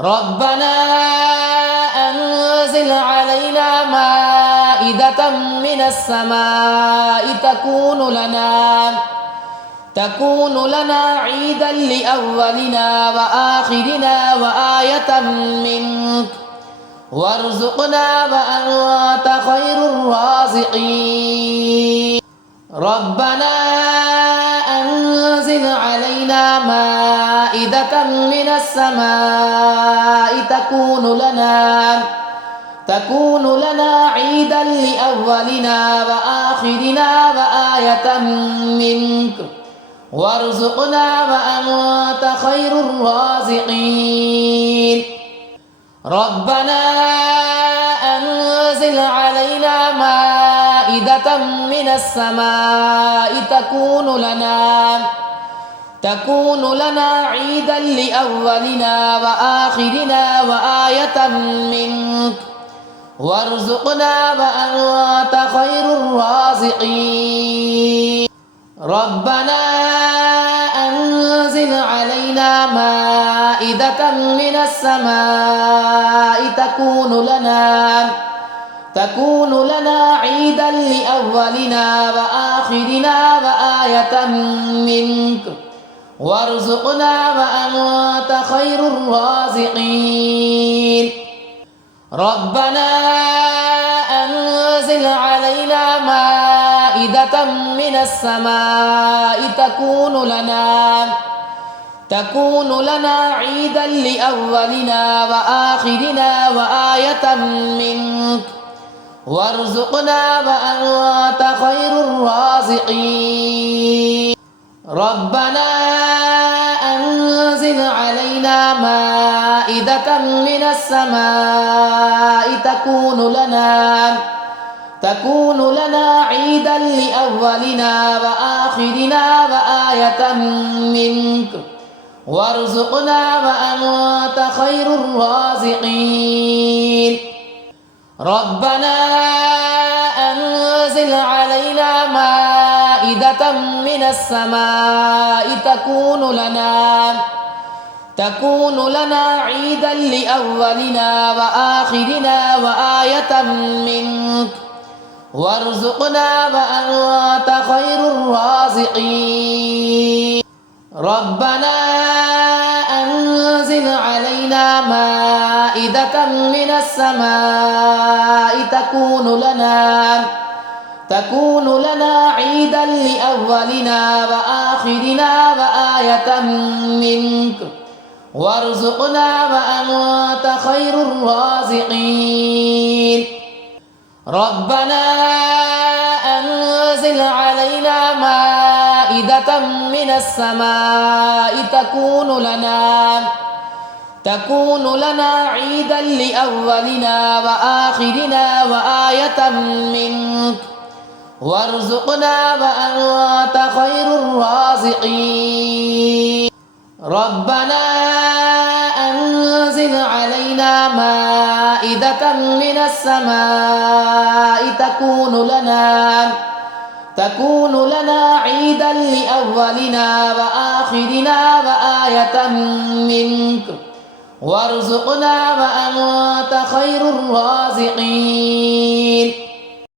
ربنا أنزل علينا مائدة من السماء تكون لنا عيدا لأولنا وآخرنا وآية منك وارزقنا وأنت خير الرازقين ربنا أنزل علينا مائدة من السماء تكون لنا عيدا لأولنا وآخرنا وآية منك وارزقنا وأنت خير الرازقين ربنا أنزل علينا مائدة من السماء تكون لنا عيدا لأولنا وآخرنا وآية منك وارزقنا وأنت خير الرازقين ربنا أنزل علينا مائدة من السماء تكون لنا عيدا لأولنا وآخرنا وآية منك وارزقنا وأنت خير الرازقين ربنا أنزل علينا مائدة من السماء تكون لنا عيدا لأولنا وآخرنا وآية منك وارزقنا وأنت خير الرازقين ربنا أنزل علينا مائدة من السماء تكون لنا عيدا لأولنا وآخرنا وآية منك وارزقنا وأنت خير الرازقين ربنا أنزل علينا مائدة من السماء تكون لنا عيدا لأولنا وآخرنا وآية منك وارزقنا وأنت خير الرازقين ربنا أنزل علينا مائدة من السماء تكون لنا عيدا لأولنا وآخرنا وآية منك وارزقنا وأنت خير الرازقين ربنا أنزل علينا مائدة من السماء تكون لنا عيدا لأولنا وآخرنا وآية منك وارزقنا وأنت خير الرازقين ربنا أنزل علينا مائدة من السماء تكون لنا عيدا لأولنا وآخرنا وآية منك وارزقنا وأنت خير الرازقين